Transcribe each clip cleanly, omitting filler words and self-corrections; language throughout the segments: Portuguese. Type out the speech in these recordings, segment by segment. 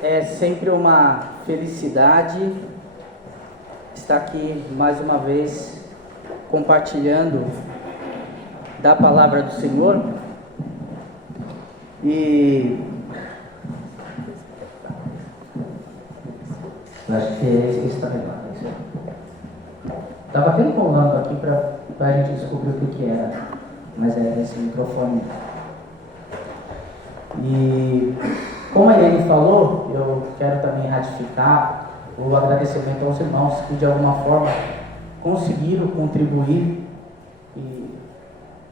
É sempre uma felicidade estar aqui mais uma vez compartilhando da palavra do Senhor. E acho que esse está melhor. Estava até empolgando aqui para a gente descobrir o que era, mas é esse microfone. E como a Irene falou, eu quero também ratificar o agradecimento aos irmãos que de alguma forma conseguiram contribuir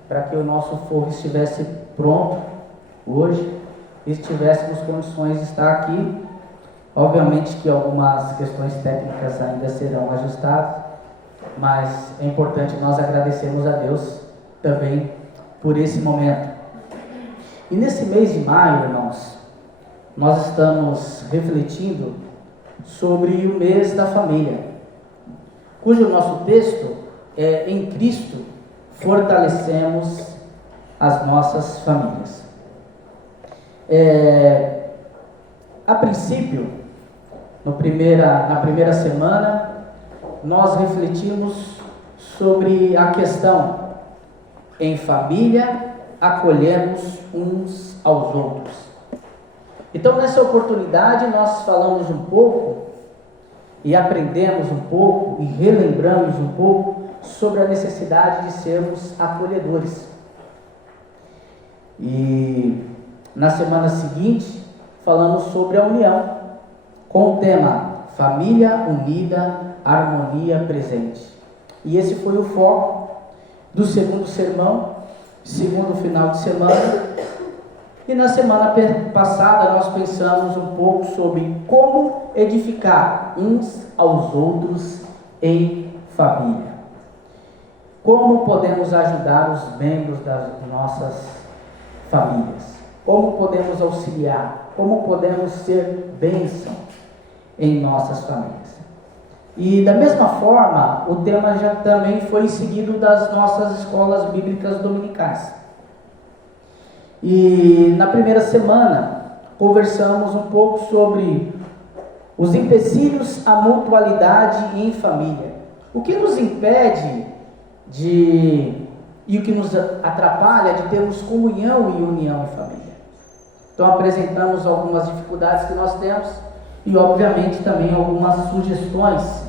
para que o nosso fogo estivesse pronto hoje e estivéssemos condições de estar aqui. Obviamente que algumas questões técnicas ainda serão ajustadas, mas é importante nós agradecermos a Deus também por esse momento. E nesse mês de maio, irmãos, nós estamos refletindo sobre o mês da família, cujo nosso texto é: em Cristo fortalecemos as nossas famílias. A princípio, na primeira semana, nós refletimos sobre a questão: em família acolhemos uns aos outros. Então, nessa oportunidade, nós falamos um pouco e aprendemos um pouco e relembramos um pouco sobre a necessidade de sermos acolhedores. E na semana seguinte, falamos sobre a união, com o tema Família Unida, Harmonia Presente. E esse foi o foco do segundo sermão, segundo final de semana. E na semana passada nós pensamos um pouco sobre como edificar uns aos outros em família. Como podemos ajudar os membros das nossas famílias. Como podemos auxiliar. Como podemos ser bênção em nossas famílias. E da mesma forma, o tema já também foi seguido das nossas escolas bíblicas dominicais. E na primeira semana, conversamos um pouco sobre os empecilhos à mutualidade em família. O que nos impede e o que nos atrapalha de termos comunhão e união em família. Então apresentamos algumas dificuldades que nós temos e obviamente também algumas sugestões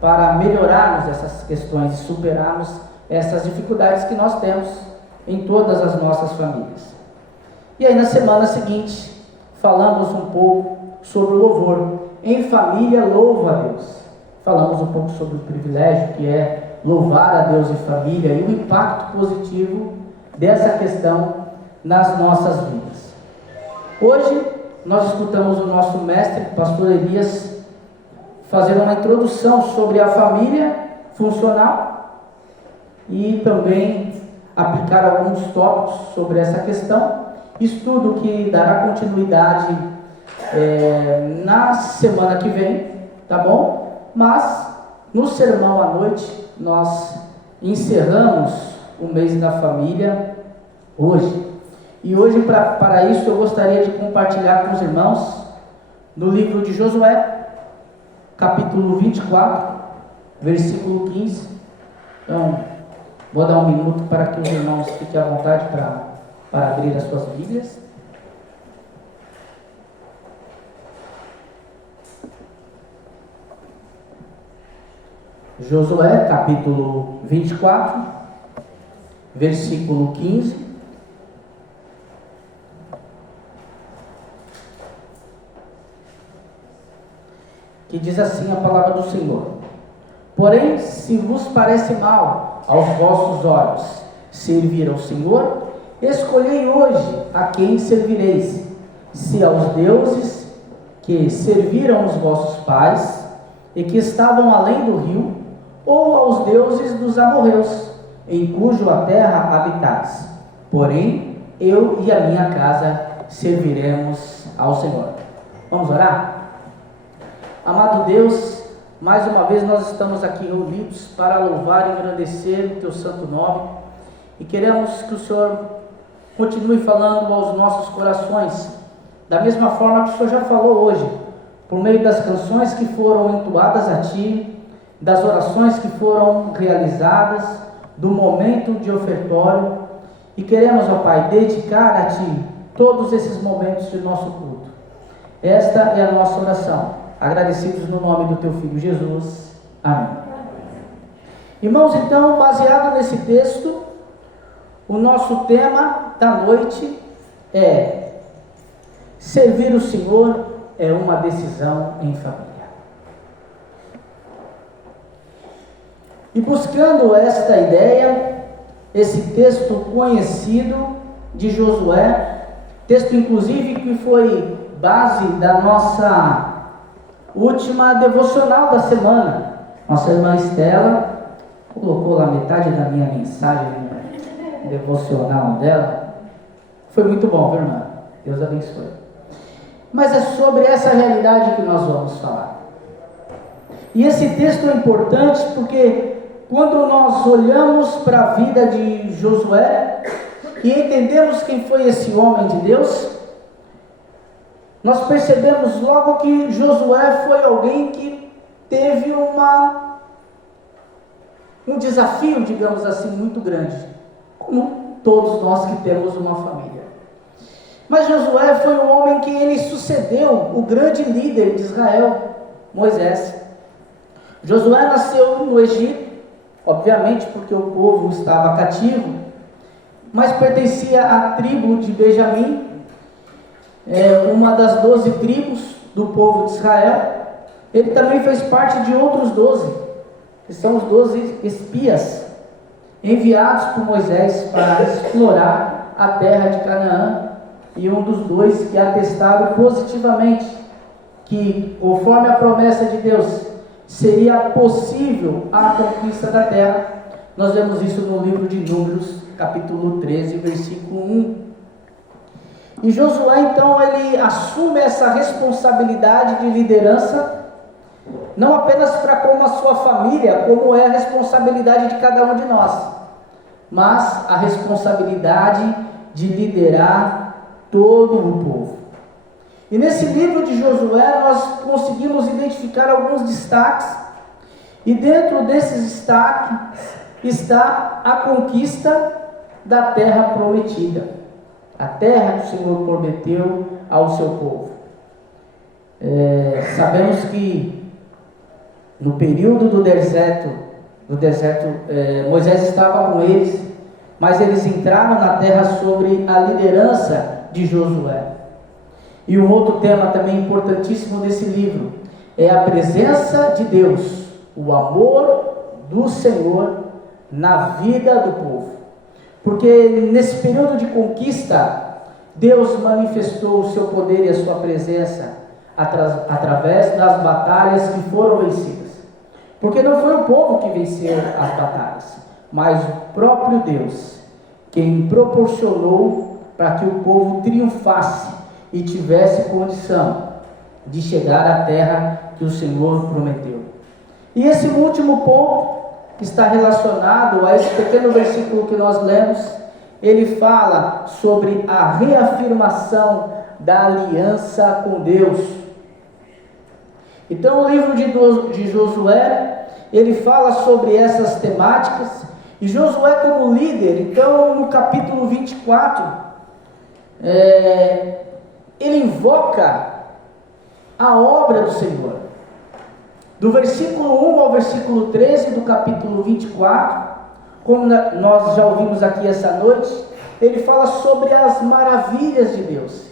para melhorarmos essas questões e superarmos essas dificuldades que nós temos em todas as nossas famílias. E aí na semana seguinte, falamos um pouco sobre o louvor. Em família, louva a Deus. Falamos um pouco sobre o privilégio que é louvar a Deus em família e o impacto positivo dessa questão nas nossas vidas. Hoje, nós escutamos o nosso mestre, pastor Elias, fazer uma introdução sobre a família funcional e também aplicar alguns tópicos sobre essa questão. Estudo que dará continuidade na semana que vem, tá bom? Mas no sermão à noite nós encerramos o mês da família hoje. E hoje para isso eu gostaria de compartilhar com os irmãos no livro de Josué, capítulo 24, versículo 15. Então, vou dar um minuto para que os irmãos fiquem à vontade para abrir as suas Bíblias. Josué, capítulo 24, versículo 15. Que diz assim a palavra do Senhor: porém, se vos parece mal aos vossos olhos servir ao Senhor, escolhei hoje a quem servireis, se aos deuses que serviram os vossos pais e que estavam além do rio, ou aos deuses dos amorreus, em cuja terra habitais. Porém, eu e a minha casa serviremos ao Senhor. Vamos orar? Amado Deus, mais uma vez nós estamos aqui reunidos para louvar e engrandecer o Teu santo nome, e queremos que o Senhor continue falando aos nossos corações da mesma forma que o Senhor já falou hoje, por meio das canções que foram entoadas a Ti, das orações que foram realizadas, do momento de ofertório, e queremos, ó Pai, dedicar a Ti todos esses momentos de nosso culto. Esta é a nossa oração, agradecidos no nome do Teu Filho Jesus. Amém. Irmãos, então, baseado nesse texto, o nosso tema da noite é: servir o Senhor é uma decisão em família. E buscando esta ideia, esse texto conhecido de Josué, texto inclusive que foi base da nossa última devocional da semana. Nossa irmã Estela colocou lá metade da minha mensagem devocional dela. Foi muito bom, viu, irmã? Deus abençoe. Mas é sobre essa realidade que nós vamos falar. E esse texto é importante porque quando nós olhamos para a vida de Josué e entendemos quem foi esse homem de Deus, nós percebemos logo que Josué foi alguém que teve um desafio, digamos assim, muito grande, como todos nós que temos uma família. Mas Josué foi um homem que ele sucedeu o grande líder de Israel, Moisés. Josué nasceu no Egito, obviamente porque o povo estava cativo, mas pertencia à tribo de Benjamim, uma das 12 tribos do povo de Israel. Ele também fez parte de outros 12, que são os 12 espias, enviados por Moisés para explorar a terra de Canaã, e um dos 2 que atestaram positivamente que, conforme a promessa de Deus, seria possível a conquista da terra. Nós vemos isso no livro de Números, capítulo 13, versículo 1. E Josué, então, ele assume essa responsabilidade de liderança, não apenas para com a sua família, como é a responsabilidade de cada um de nós, mas a responsabilidade de liderar todo o povo. E nesse livro de Josué nós conseguimos identificar alguns destaques, e dentro desses destaques está a conquista da terra prometida, a terra que o Senhor prometeu ao seu povo. Sabemos que no período do deserto, Moisés estava com eles, mas eles entraram na terra sobre a liderança de Josué. E um outro tema também importantíssimo desse livro é a presença de Deus, o amor do Senhor na vida do povo. Porque nesse período de conquista, Deus manifestou o seu poder e a sua presença através das batalhas que foram vencidas. Porque não foi o povo que venceu as batalhas, mas o próprio Deus, quem proporcionou para que o povo triunfasse e tivesse condição de chegar à terra que o Senhor prometeu. E esse último ponto está relacionado a esse pequeno versículo que nós lemos. Ele fala sobre a reafirmação da aliança com Deus. Então o livro de Josué, ele fala sobre essas temáticas, e Josué como líder, então no capítulo 24, ele invoca a obra do Senhor. Do versículo 1 ao versículo 13 do capítulo 24, como nós já ouvimos aqui essa noite, ele fala sobre as maravilhas de Deus.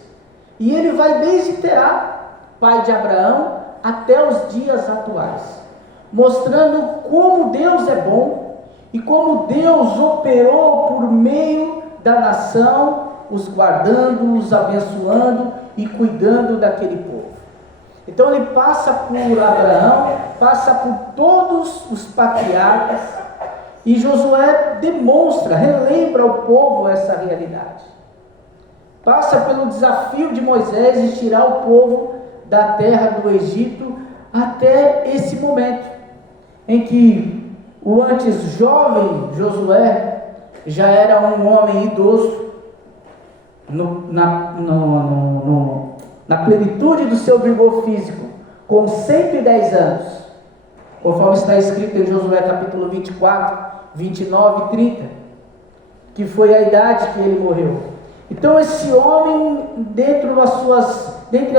E ele vai desde Terá, pai de Abraão, até os dias atuais, mostrando como Deus é bom e como Deus operou por meio da nação, os guardando, os abençoando e cuidando daquele povo. Então ele passa por Abraão, passa por todos os patriarcas, e Josué demonstra, relembra ao povo essa realidade. Passa pelo desafio de Moisés de tirar o povo da terra do Egito, até esse momento em que o antes jovem Josué já era um homem idoso na plenitude do seu vigor físico, com 110 anos, conforme está escrito em Josué capítulo 24, 29 e 30, que foi a idade que ele morreu. Então esse homem, dentre as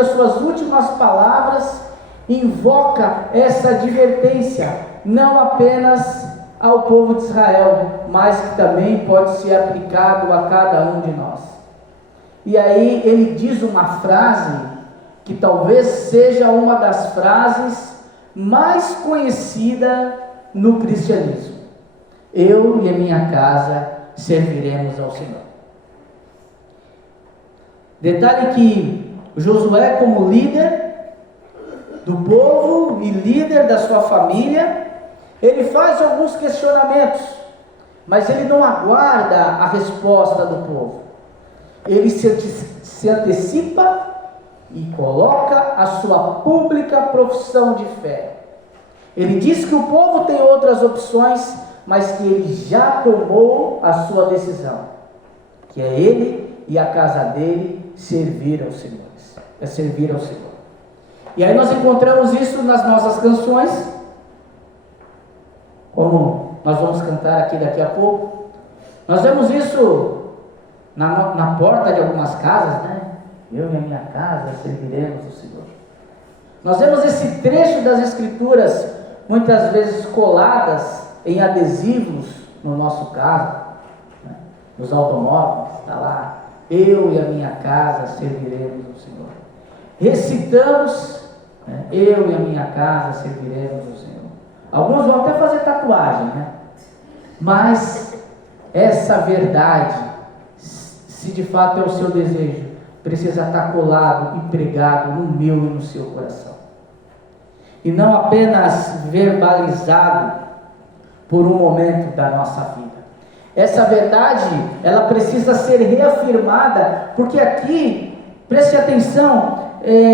suas últimas palavras, invoca essa advertência, não apenas ao povo de Israel, mas que também pode ser aplicado a cada um de nós. E aí ele diz uma frase que talvez seja uma das frases mais conhecidas no cristianismo: eu e a minha casa serviremos ao Senhor. Detalhe que Josué, como líder do povo e líder da sua família, ele faz alguns questionamentos, mas ele não aguarda a resposta do povo. Ele se antecipa e coloca a sua pública profissão de fé. Ele diz que o povo tem outras opções, mas que ele já tomou a sua decisão, que é ele e a casa dele servir ao Senhor. É servir ao Senhor. E aí nós encontramos isso nas nossas canções, como nós vamos cantar aqui daqui a pouco. Nós vemos isso na porta de algumas casas, né? Eu e a minha casa serviremos ao Senhor. Nós vemos esse trecho das Escrituras muitas vezes coladas em adesivos no nosso carro, né? Nos automóveis, está lá: eu e a minha casa serviremos ao Senhor. Recitamos, né? Eu e a minha casa serviremos ao Senhor. Alguns vão até fazer tatuagem, né? Mas essa verdade, se de fato é o seu desejo, precisa estar colado e pregado no meu e no seu coração, e não apenas verbalizado por um momento da nossa vida. Essa verdade, ela precisa ser reafirmada, porque aqui, preste atenção,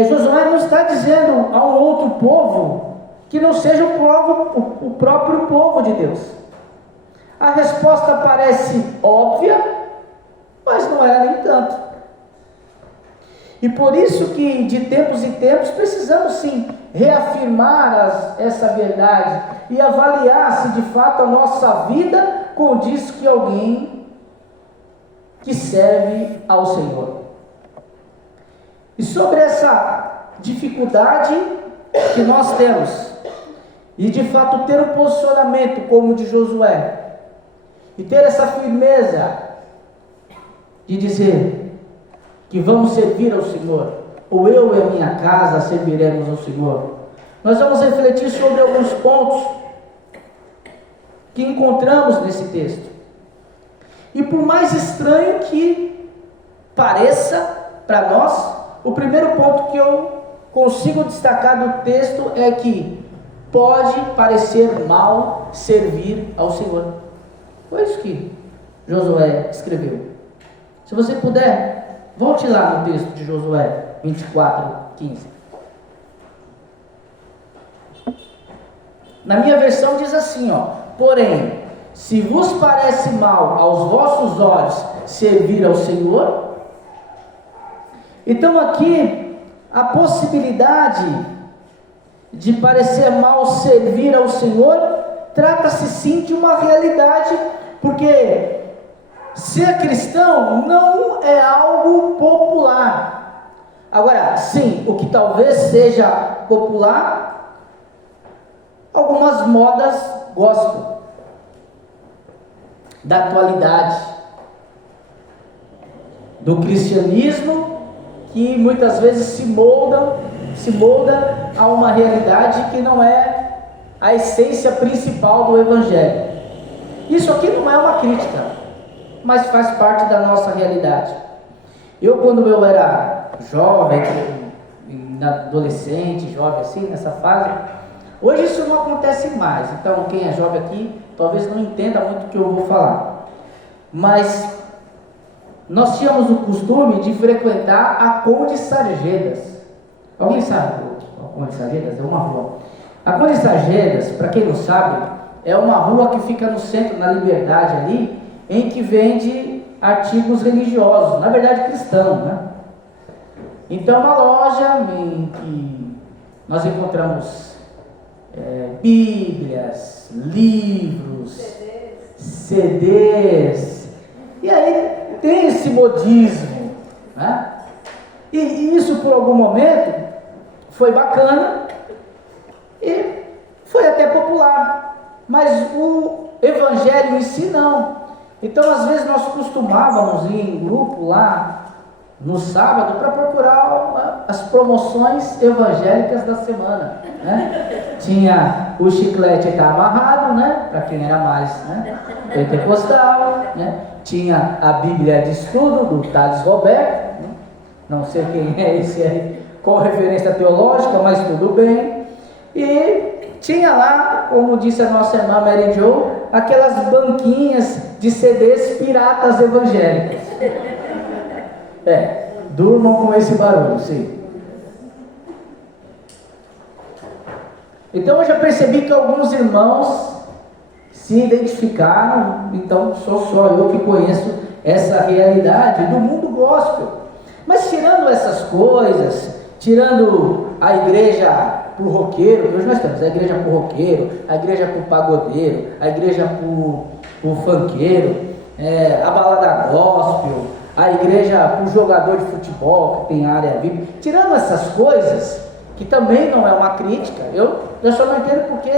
Josué não está dizendo a um outro povo que não seja o próprio povo de Deus. A resposta parece óbvia, mas não é nem tanto. E por isso que de tempos em tempos precisamos sim reafirmar essa verdade e avaliar se de fato a nossa vida condiz com alguém que serve ao Senhor. E sobre essa dificuldade que nós temos, e de fato ter um posicionamento como o de Josué, e ter essa firmeza de dizer que vamos servir ao Senhor, ou eu e a minha casa serviremos ao Senhor, nós vamos refletir sobre alguns pontos que encontramos nesse texto. E por mais estranho que pareça para nós, o primeiro ponto que eu consigo destacar do texto é que pode parecer mal servir ao Senhor. Foi isso que Josué escreveu. Se você puder, volte lá no texto de Josué 24:15. Na minha versão diz assim, porém, se vos parece mal aos vossos olhos servir ao Senhor, então aqui a possibilidade de parecer mal servir ao Senhor trata-se sim de uma realidade, porque ser cristão não é algo popular. Agora, sim, o que talvez seja popular, algumas modas gospel, da atualidade, do cristianismo, que muitas vezes se molda a uma realidade que não é a essência principal do Evangelho. Isso aqui não é uma crítica, mas faz parte da nossa realidade. Quando eu era jovem, adolescente, jovem assim, nessa fase, hoje isso não acontece mais. Então quem é jovem aqui talvez não entenda muito o que eu vou falar, mas nós tínhamos o costume de frequentar a Conde Sarjedas. Alguém sabe a Conde Sarjedas? É uma rua. A Conde Sarjedas, para quem não sabe, é uma rua que fica no centro, na Liberdade ali, em que vende artigos religiosos, na verdade cristãos, né? Então, uma loja em que nós encontramos Bíblias, livros, CDs, e aí tem esse modismo, né? E isso por algum momento foi bacana e foi até popular, mas o evangelho em si não. Então às vezes nós costumávamos ir em grupo lá no sábado para procurar as promoções evangélicas da semana, né? Tinha o chiclete que está amarrado, né? Para quem era mais, né, pentecostal, né? Tinha a Bíblia de Estudo do Thales Roberto, né? Não sei quem é esse aí, qual referência teológica, mas tudo bem. E tinha lá, como disse a nossa irmã Mary Jo, aquelas banquinhas de CDs piratas evangélicas. Durmam com esse barulho, sim. Então eu já percebi que alguns irmãos se identificaram, então sou só eu que conheço essa realidade do mundo gospel. Mas tirando essas coisas, tirando a igreja pro roqueiro, que hoje nós temos a igreja pro roqueiro, a igreja pro pagodeiro, a igreja pro funkeiro, a balada gospel, a igreja pro jogador de futebol, que tem área VIP. Tirando essas coisas, que também não é uma crítica, eu só não entendo porque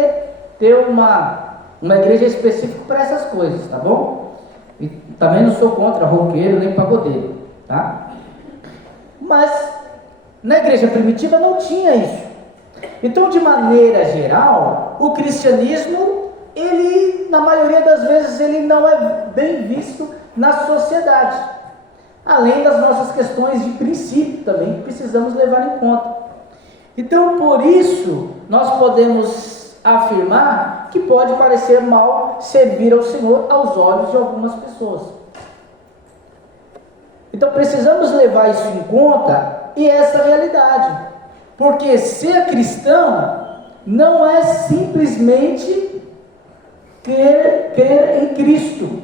ter uma igreja específica para essas coisas, tá bom? E também não sou contra roqueiro nem pagodeiro, tá? Mas na igreja primitiva não tinha isso. Então, de maneira geral, o cristianismo, ele, na maioria das vezes, ele não é bem visto na sociedade. Além das nossas questões de princípio também, que precisamos levar em conta. Então, por isso, nós podemos afirmar que pode parecer mal servir ao Senhor aos olhos de algumas pessoas. Então, precisamos levar isso em conta e essa realidade. Porque ser cristão não é simplesmente crer em Cristo,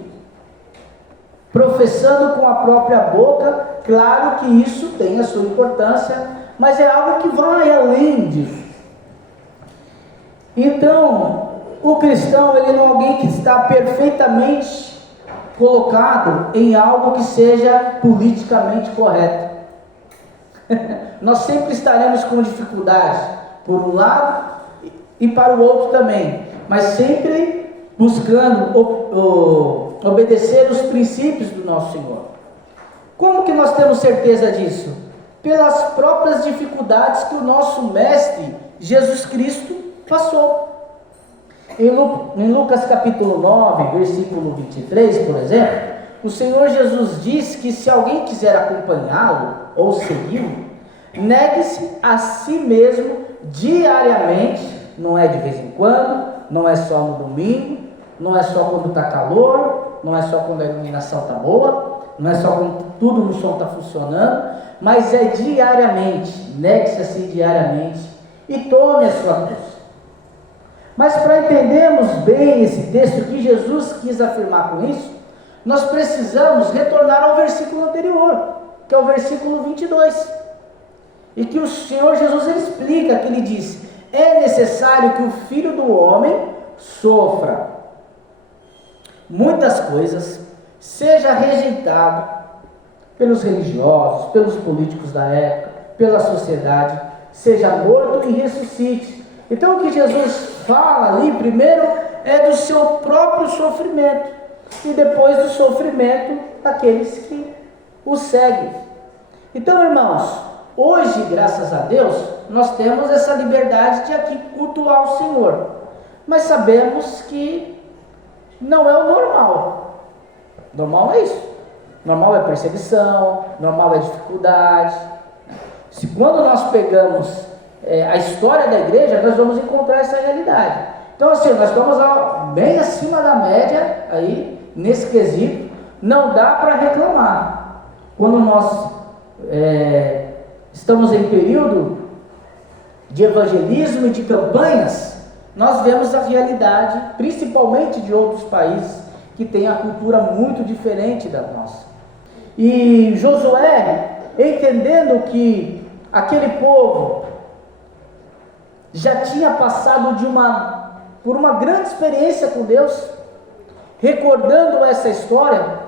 professando com a própria boca. Claro que isso tem a sua importância, mas é algo que vai além disso. Então, o cristão, ele não é alguém que está perfeitamente colocado em algo que seja politicamente correto. Nós sempre estaremos com dificuldade por um lado e para o outro também, mas sempre buscando obedecer os princípios do nosso Senhor. Como que nós temos certeza disso? Pelas próprias dificuldades que o nosso Mestre Jesus Cristo passou. Em Lucas capítulo 9, versículo 23, por exemplo, o Senhor Jesus diz que se alguém quiser acompanhá-lo ou segui-lo, negue-se a si mesmo diariamente, não é de vez em quando, não é só no domingo, não é só quando está calor, não é só quando a iluminação está boa, não é só quando tudo no som está funcionando, mas é diariamente. Negue-se a si diariamente e tome a sua cruz. Mas para entendermos bem esse texto, que Jesus quis afirmar com isso, nós precisamos retornar ao versículo anterior, que é o versículo 22, e que o Senhor Jesus ele explica, que ele diz: é necessário que o Filho do Homem sofra muitas coisas, seja rejeitado pelos religiosos, pelos políticos da época, pela sociedade, seja morto e ressuscite. Então o que Jesus fala ali, primeiro, é do seu próprio sofrimento, e depois do sofrimento daqueles que o seguem. Então, irmãos, hoje, graças a Deus, nós temos essa liberdade de aqui cultuar o Senhor, mas sabemos que não é o normal. Normal é isso. Normal é perseguição, normal é dificuldade. Se quando nós pegamos a história da igreja, nós vamos encontrar essa realidade. Então, assim, nós estamos bem acima da média aí, nesse quesito. Não dá para reclamar. Quando nós estamos em período de evangelismo e de campanhas, nós vemos a realidade, principalmente de outros países, que têm a cultura muito diferente da nossa. E Josué, entendendo que aquele povo já tinha passado por uma grande experiência com Deus, recordando essa história,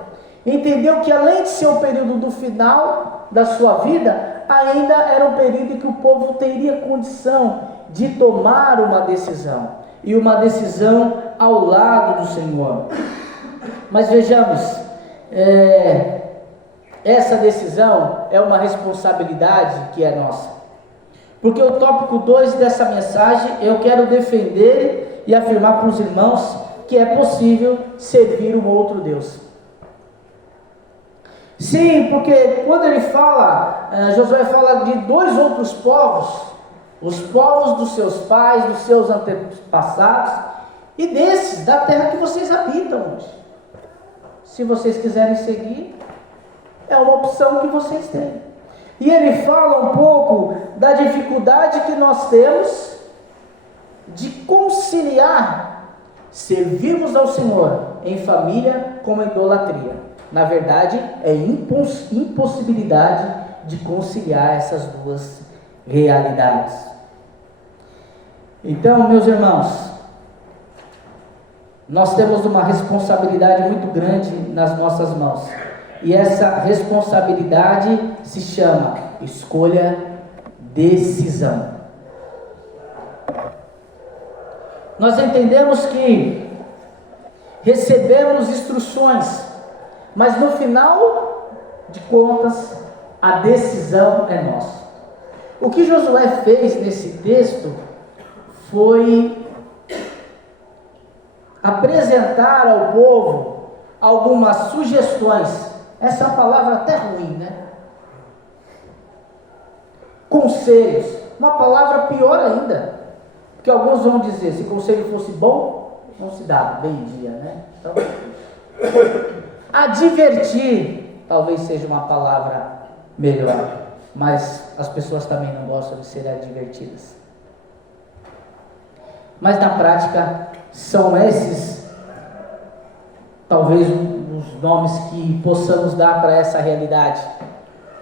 entendeu que além de ser o período do final da sua vida, ainda era um período em que o povo teria condição de tomar uma decisão, e uma decisão ao lado do Senhor. Mas vejamos, essa decisão é uma responsabilidade que é nossa, porque o tópico 2 dessa mensagem, eu quero defender e afirmar para os irmãos que é possível servir um outro Deus. Sim, porque quando ele fala, Josué fala de 2 outros povos, os povos dos seus pais, dos seus antepassados, e desses, da terra que vocês habitam hoje. Se vocês quiserem seguir, é uma opção que vocês têm. E ele fala um pouco da dificuldade que nós temos de conciliar servirmos ao Senhor em família com a idolatria. Na verdade, é impossibilidade de conciliar essas duas realidades. Então, meus irmãos, nós temos uma responsabilidade muito grande nas nossas mãos. E essa responsabilidade se chama escolha, decisão. Nós entendemos que recebemos instruções, mas no final de contas, a decisão é nossa. O que Josué fez nesse texto foi apresentar ao povo algumas sugestões. Essa é uma palavra até ruim, né? Conselhos, uma palavra pior ainda, porque alguns vão dizer, se conselho fosse bom, não se dava, bem dia, né? Então, advertir, talvez seja uma palavra melhor, mas as pessoas também não gostam de serem advertidas. Mas na prática, são esses, talvez, os nomes que possamos dar para essa realidade.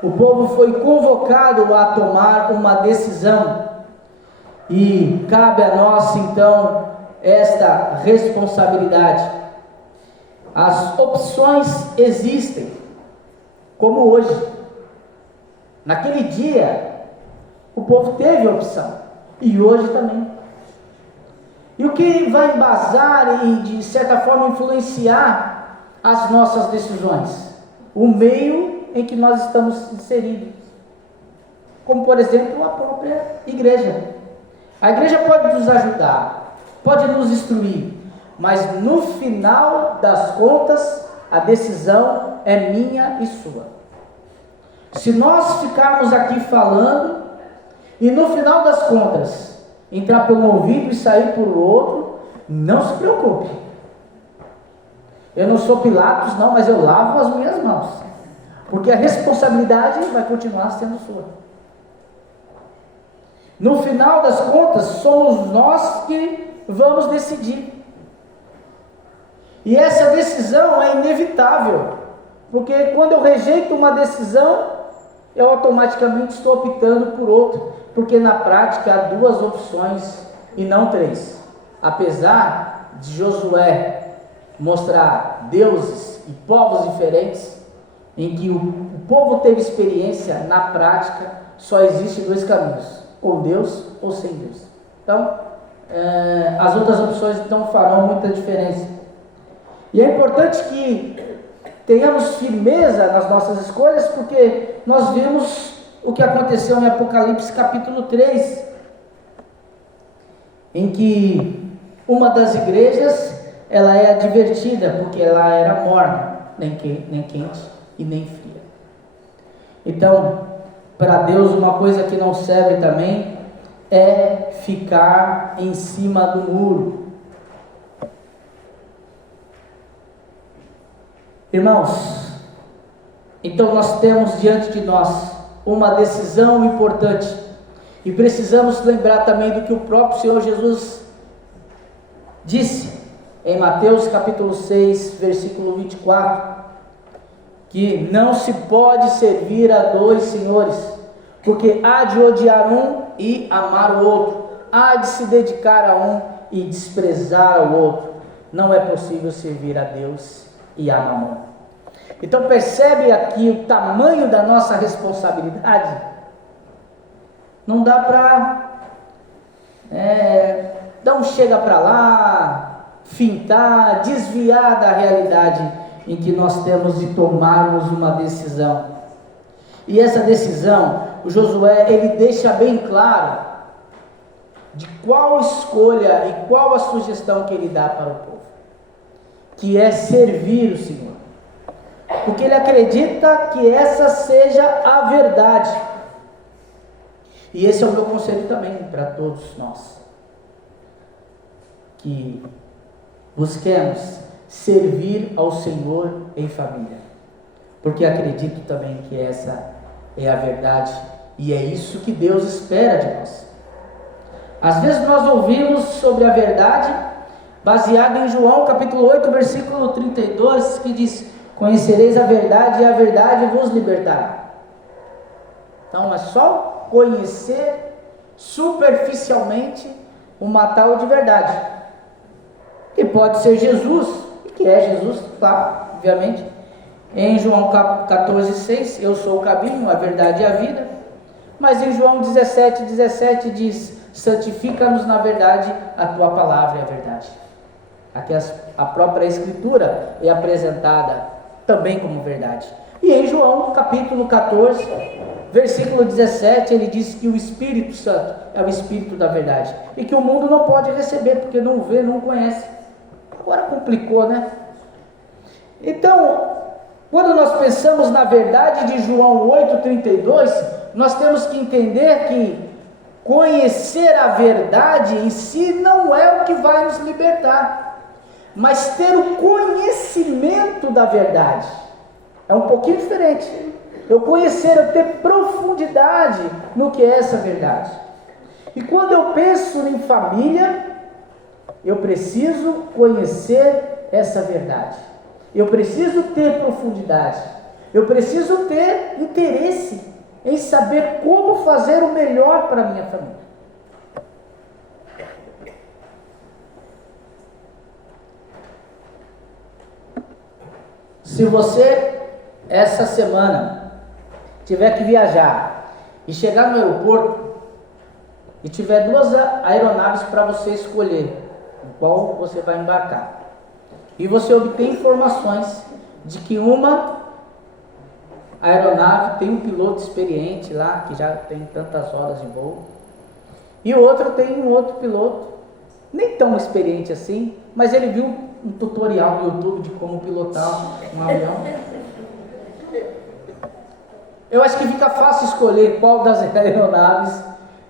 O povo foi convocado a tomar uma decisão, e cabe a nós, então, esta responsabilidade. As opções existem, como hoje. Naquele dia, o povo teve opção, e hoje também. E o que vai embasar e, de certa forma, influenciar as nossas decisões? O meio em que nós estamos inseridos. Como, por exemplo, a própria igreja. A igreja pode nos ajudar, pode nos instruir, mas no final das contas, a decisão é minha e sua. Se nós ficarmos aqui falando, e no final das contas, entrar pelo ouvido e sair por outro, não se preocupe. Eu não sou Pilatos não, mas eu lavo as minhas mãos, porque a responsabilidade vai continuar sendo sua. No final das contas, somos nós que vamos decidir. E essa decisão é inevitável, porque quando eu rejeito uma decisão, eu automaticamente estou optando por outra, porque na prática há 2 opções e não 3. Apesar de Josué mostrar deuses e povos diferentes, em que o povo teve experiência, na prática só existem 2 caminhos, com Deus ou sem Deus. Então, as outras opções não farão muita diferença. E é importante que tenhamos firmeza nas nossas escolhas, porque nós vimos o que aconteceu em Apocalipse capítulo 3, em que uma das igrejas, ela é advertida, porque ela era morna, nem quente e nem fria. Então, para Deus, uma coisa que não serve também é ficar em cima do muro. Irmãos, então nós temos diante de nós uma decisão importante, e precisamos lembrar também do que o próprio Senhor Jesus disse em Mateus capítulo 6, versículo 24, que não se pode servir a dois senhores, porque há de odiar um e amar o outro, há de se dedicar a um e desprezar ao outro. Não é possível servir a Deus e a Mamon. Então percebe aqui o tamanho da nossa responsabilidade? Não dá para dar um chega para lá, fintar, desviar da realidade em que nós temos de tomarmos uma decisão. E essa decisão, o Josué, ele deixa bem claro de qual escolha e qual a sugestão que ele dá para o povo, que é servir o Senhor, porque ele acredita que essa seja a verdade. E esse é o meu conselho também para todos nós, que busquemos servir ao Senhor em família, porque acredito também que essa é a verdade e é isso que Deus espera de nós. Às vezes nós ouvimos sobre a verdade baseada em João capítulo 8, versículo 32, que diz: conhecereis a verdade e a verdade vos libertará. Então é só conhecer superficialmente uma tal de verdade, que pode ser Jesus, que é Jesus, claro, obviamente. Em João 14,6, eu sou o caminho, a verdade e a vida. Mas em João 17,17 diz: santifica-nos na verdade, a tua palavra é a verdade. Aqui a própria Escritura é apresentada também como verdade. E em João capítulo 14, versículo 17, ele diz que o Espírito Santo é o Espírito da verdade, e que o mundo não pode receber, porque não vê, não conhece. Agora complicou, né? Então, quando nós pensamos na verdade de João 8,32, nós temos que entender que conhecer a verdade em si não é o que vai nos libertar, mas ter o conhecimento da verdade é um pouquinho diferente. Eu conhecer, eu ter profundidade no que é essa verdade. E quando eu penso em família, eu preciso conhecer essa verdade. Eu preciso ter profundidade. Eu preciso ter interesse em saber como fazer o melhor para a minha família. Se você, essa semana, tiver que viajar e chegar no aeroporto e tiver duas aeronaves para você escolher em qual você vai embarcar, e você obtém informações de que uma aeronave tem um piloto experiente lá, que já tem tantas horas de voo, e o outro tem um outro piloto, nem tão experiente assim, mas ele viu um tutorial no YouTube de como pilotar um avião. Eu acho que fica fácil escolher qual das aeronaves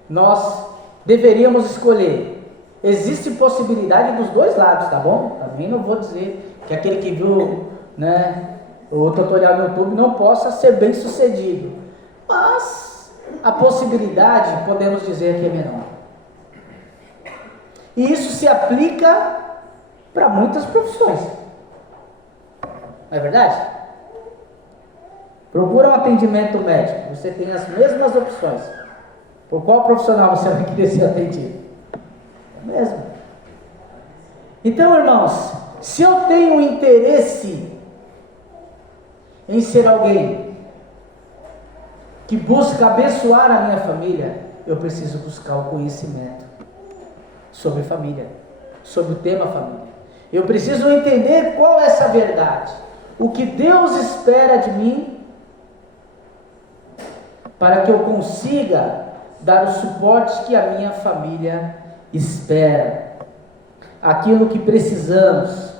nós deveríamos escolher. Existe possibilidade dos dois lados, tá bom? Também não vou dizer que aquele que viu, o tutorial no YouTube não possa ser bem sucedido, mas a possibilidade, podemos dizer que é menor. E isso se aplica para muitas profissões, não é verdade? Procura um atendimento médico, você tem as mesmas opções. Por qual profissional você vai querer ser atendido? É mesmo. Então, irmãos, se eu tenho interesse em ser alguém que busca abençoar a minha família, eu preciso buscar o conhecimento sobre família, sobre o tema família. Eu preciso entender qual é essa verdade, o que Deus espera de mim, para que eu consiga dar o suporte que a minha família espera, aquilo que precisamos.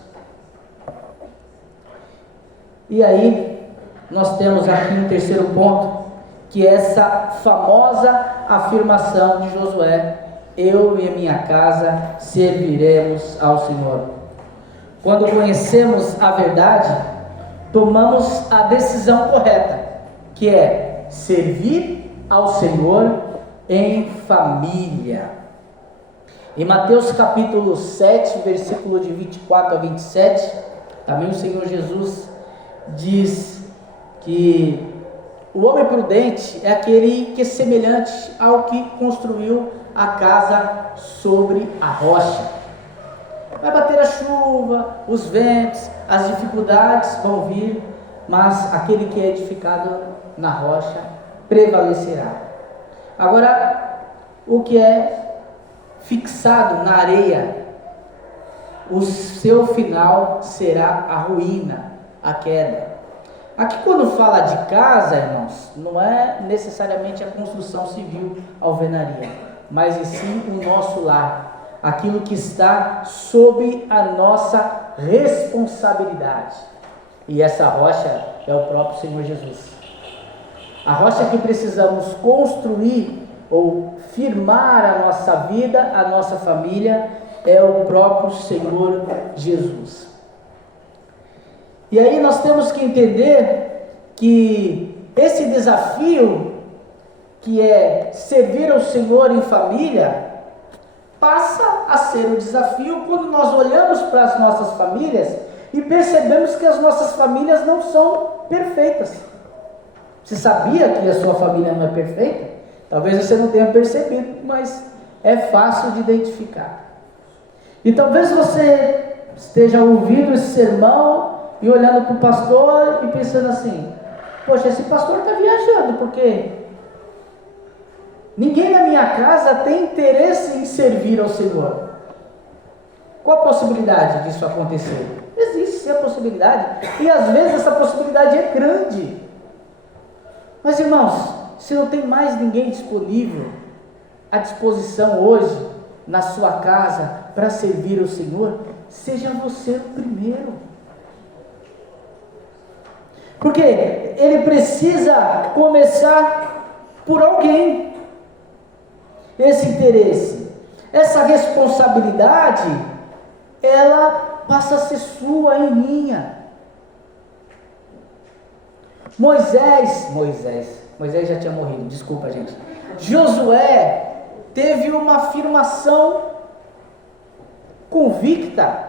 E aí, nós temos aqui um terceiro ponto, que é essa famosa afirmação de Josué: eu e a minha casa serviremos ao Senhor. Quando conhecemos a verdade, tomamos a decisão correta, que é servir ao Senhor em família. Em Mateus capítulo 7, versículo de 24 a 27, também o Senhor Jesus diz que o homem prudente é aquele que é semelhante ao que construiu a casa sobre a rocha. Vai bater a chuva, os ventos, as dificuldades vão vir, mas aquele que é edificado na rocha prevalecerá. Agora, o que é fixado na areia, o seu final será a ruína, a queda. Aqui quando fala de casa, irmãos, não é necessariamente a construção civil, a alvenaria, mas e sim o nosso lar, aquilo que está sob a nossa responsabilidade. E essa rocha é o próprio Senhor Jesus. A rocha que precisamos construir ou firmar a nossa vida, a nossa família, é o próprio Senhor Jesus. E aí nós temos que entender que esse desafio, que é servir ao Senhor em família, passa a ser um desafio quando nós olhamos para as nossas famílias e percebemos que as nossas famílias não são perfeitas. Você sabia que a sua família não é perfeita? Talvez você não tenha percebido, mas é fácil de identificar. E talvez você esteja ouvindo esse sermão e olhando para o pastor e pensando assim: poxa, esse pastor está viajando, porque ninguém na minha casa tem interesse em servir ao Senhor. Qual a possibilidade disso acontecer? Existe sim a possibilidade, e às vezes essa possibilidade é grande. Mas irmãos, se não tem mais ninguém disponível, à disposição hoje, na sua casa, para servir ao Senhor, seja você o primeiro. Porque ele precisa começar por alguém. Esse interesse, essa responsabilidade, ela passa a ser sua e minha. Moisés já tinha morrido, desculpa gente. Josué teve uma afirmação convicta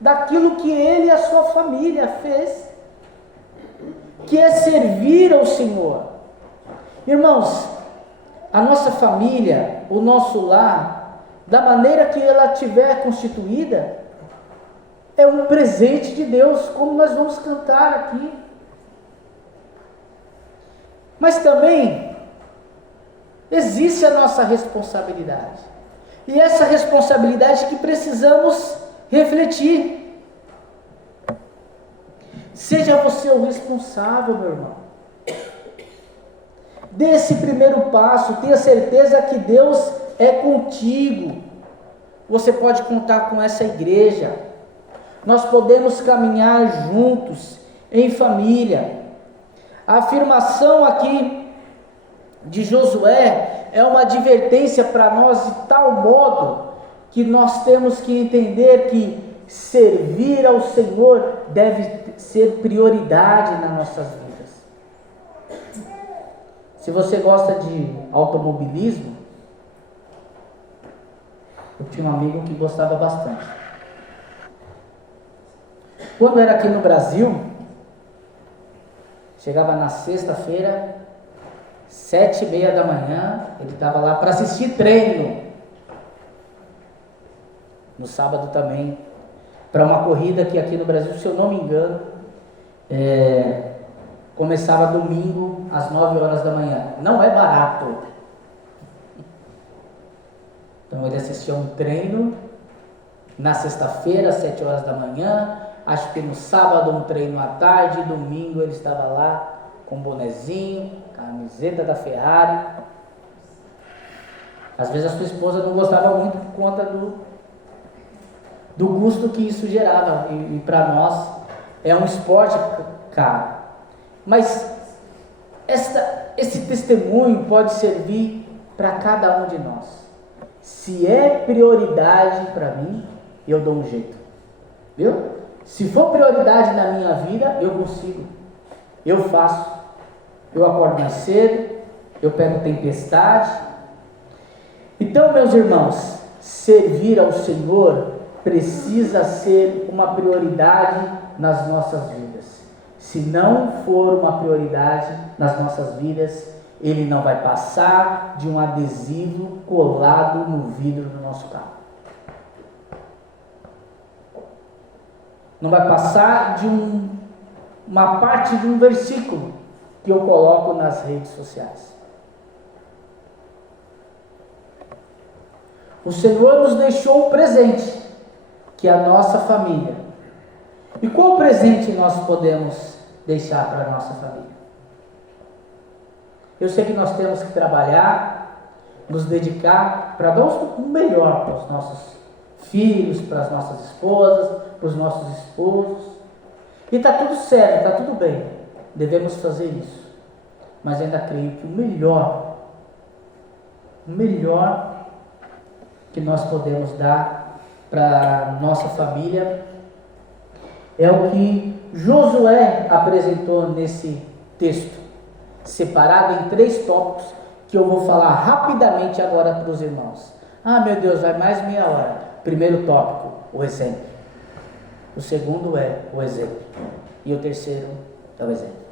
daquilo que ele e a sua família fez, que é servir ao Senhor. Irmãos, a nossa família, o nosso lar, da maneira que ela estiver constituída, é um presente de Deus, como nós vamos cantar aqui. Mas também existe a nossa responsabilidade, e essa responsabilidade que precisamos refletir. Seja você o responsável, meu irmão. Dê esse primeiro passo, tenha certeza que Deus é contigo. Você pode contar com essa igreja. Nós podemos caminhar juntos, em família. A afirmação aqui de Josué é uma advertência para nós de tal modo que nós temos que entender que servir ao Senhor deve ser prioridade nas nossas vidas. Se você gosta de automobilismo, eu tinha um amigo que gostava bastante. Quando era aqui no Brasil, chegava na sexta-feira, 7:30 da manhã, ele estava lá para assistir treino. No sábado também, para uma corrida que aqui no Brasil, se eu não me engano, começava domingo às 9 horas da manhã. Não é barato. Então ele assistia um treino na sexta-feira, às 7 horas da manhã. Acho que no sábado um treino à tarde, domingo ele estava lá com bonezinho, camiseta da Ferrari. Às vezes a sua esposa não gostava muito por conta do custo que isso gerava, e para nós é um esporte caro. Mas esse testemunho pode servir para cada um de nós. Se é prioridade para mim, eu dou um jeito, viu? Se for prioridade na minha vida, eu consigo, eu faço. Eu acordo mais cedo, eu pego tempestade. Então, meus irmãos, servir ao Senhor precisa ser uma prioridade nas nossas vidas. se não for uma prioridade nas nossas vidas, ele não vai passar de um adesivo colado no vidro do nosso carro. Não vai passar de uma parte de um versículo que eu coloco nas redes sociais. O Senhor nos deixou um presente, que é a nossa família. E qual presente nós podemos deixar para a nossa família? Eu sei que nós temos que trabalhar, nos dedicar para dar o melhor para os nossos filhos, para as nossas esposas, para os nossos esposos. E está tudo certo, está tudo bem. Devemos fazer isso. Mas ainda creio que o melhor que nós podemos dar para a nossa família é o que Josué apresentou nesse texto, separado em 3 tópicos, que eu vou falar rapidamente agora para os irmãos. Ah, meu Deus, vai mais meia hora. Primeiro tópico, o exemplo. O segundo é o exemplo. E o terceiro é o exemplo.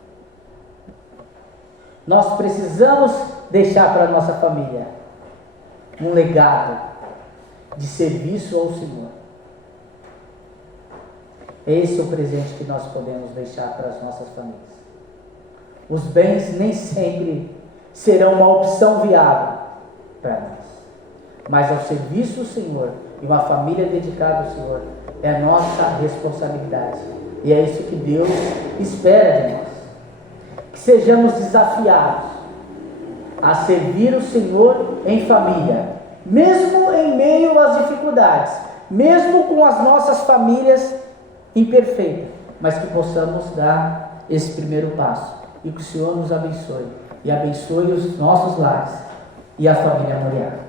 Nós precisamos deixar para a nossa família um legado de serviço ao Senhor. Esse é o presente que nós podemos deixar para as nossas famílias. Os bens nem sempre serão uma opção viável para nós, mas ao serviço do Senhor e uma família dedicada ao Senhor é a nossa responsabilidade, e é isso que Deus espera de nós, que sejamos desafiados a servir o Senhor em família, mesmo em meio às dificuldades, mesmo com as nossas famílias imperfeitas, mas que possamos dar esse primeiro passo, e que o Senhor nos abençoe, e abençoe os nossos lares e a família Moriá.